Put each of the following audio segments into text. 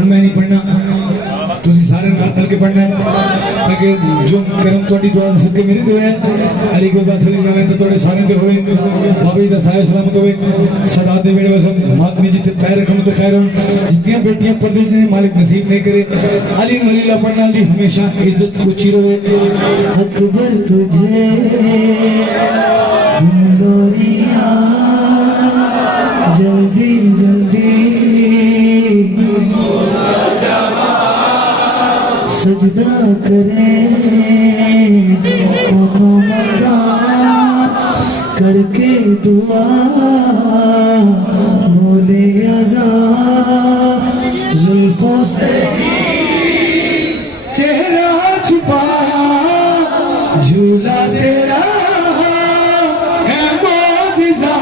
मैं नहीं पढ़ना, तुसी सारे मिल के पढ़ना है ताकि जो करम थोड़ी दुआ सदके मेरी दुआ है अली को बस नाम तो थोड़े सारे ते होवे बाबा जी दा साया सलामत होवे सदा दे वेड़े वसन मातमी जी ते पैर रखम तो खैर हो जितनी बेटियां पर्दे से मालिक नसीब नहीं करे अली वलीला पढ़ना दी हमेशा इज्जत ऊंची रहे। अकबर तुझे लोरिया जल्दी जल्दी सजदा करें करके दुआ बोले आजा जुल्फों से चेहरा छुपा झूला तेरा है मौजिज़ा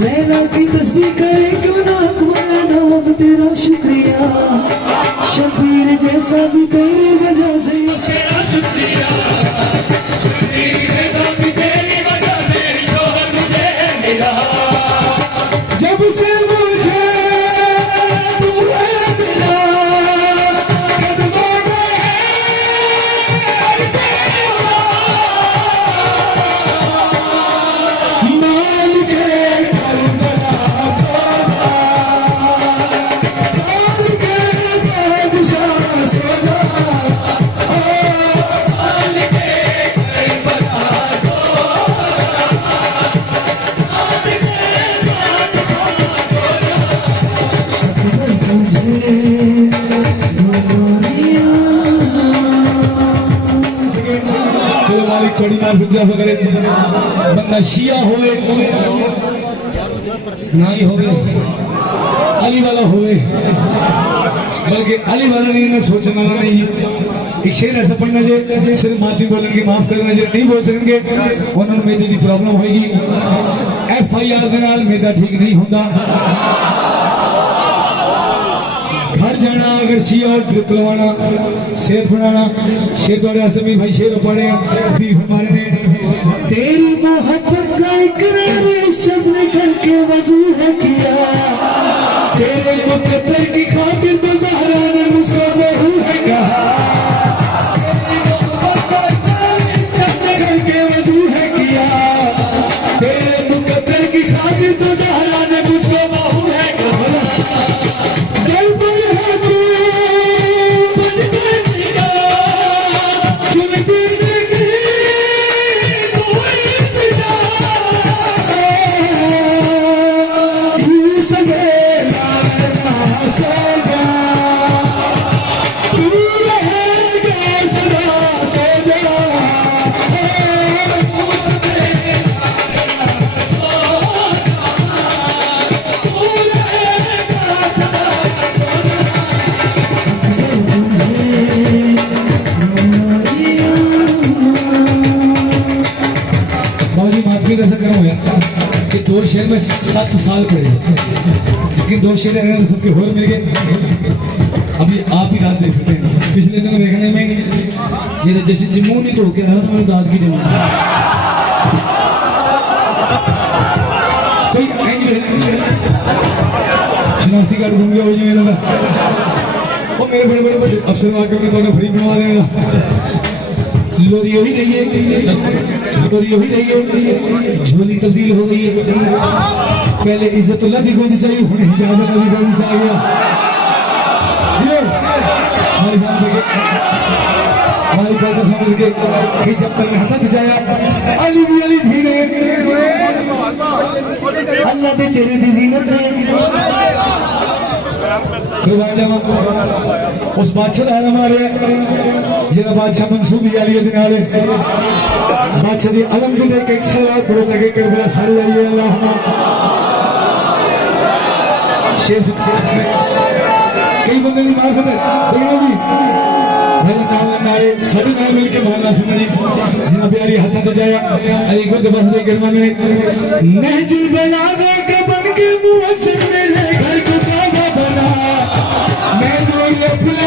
लैला की तस्बीह करे क्यों ना नाम तेरा शुक्रिया शबीर जैसा भी तेरी वजह से तेरा शुक्रिया शबीर जैसा भी तेरी वजह से शोहर मुझे मिला जब से मुझे तुम्हें मिला कदमों में थोड़ी मार्फत करे बंदा शिया होवे ना ही होवे अली वाला होवे बल्कि अली वाला नहीं ना सोचना नहीं एक शेर ऐसा पढ़ना जो सिर्फ माफी बोलने की माफ करना जो नहीं बोल सकेंगे उन्होंने मेदे की प्रॉब्लम होगी FIR के नाल मेदा ठीक नहीं होता घर जाना अगर शिया और खुलवाना सेहत बनाना शेर थोड़े वास्ते भी भाई शेर पढ़े भी हमारे ने तेरी मोहब्बत का इकरार शब्द करके वजू है किया तेरे मुकद्दर की खातिर तो ज़हरा ने मुझको बहू है कहा शब्द करके वजू है किया तेरे मुकद्दर की खातिर तो ज़हरा ने मुझको बहू है कहा कि 2 शेर में 7 साल पढ़े लेकिन 2 शेर सबके होर मिल गए अभी आप ही रात दे सकते हैं पिछले दिनों देखने में जैसे जम्मू नहीं तो क्या है उन्होंने दाद की जमा कोई शनाख्ती कार्ड घूम गया हो जी मेरा वो मेरे बड़े बड़े अफसर आके उन्हें थोड़ा फ्री बनवा देगा लोरी हो ही रही है, लोरी हो ही रही है, झोली तब्दील हो गई है। पहले इज्जतुल्लाह की गोदी चाहिए, हुण इजाजत अली गोदी से आ गया। ये हमारी बात के हमारी बात समझ के जब तक हाथ जाया अली भी अली भीड़े अल्लाह के चेहरे की जीनत है। उस बादशाह का हमारे जिन्हें बादशाह मंसूबी आली दिनाले बादशाह दी अलम के देख एक सलात पढ़ो लगे कर बड़ा सारे आइए अल्लाह शेर कई बंदे की मार्फत है देखना जी मेरे नाम नारे सभी नाम मिलके मानना सुना जी जिन्हें प्यारी हाथा तो जाया अली को तो बस दे करना में नहजुल बलागे के बन के मुअस्सिर मेरे घर को काबा बना मैं अपना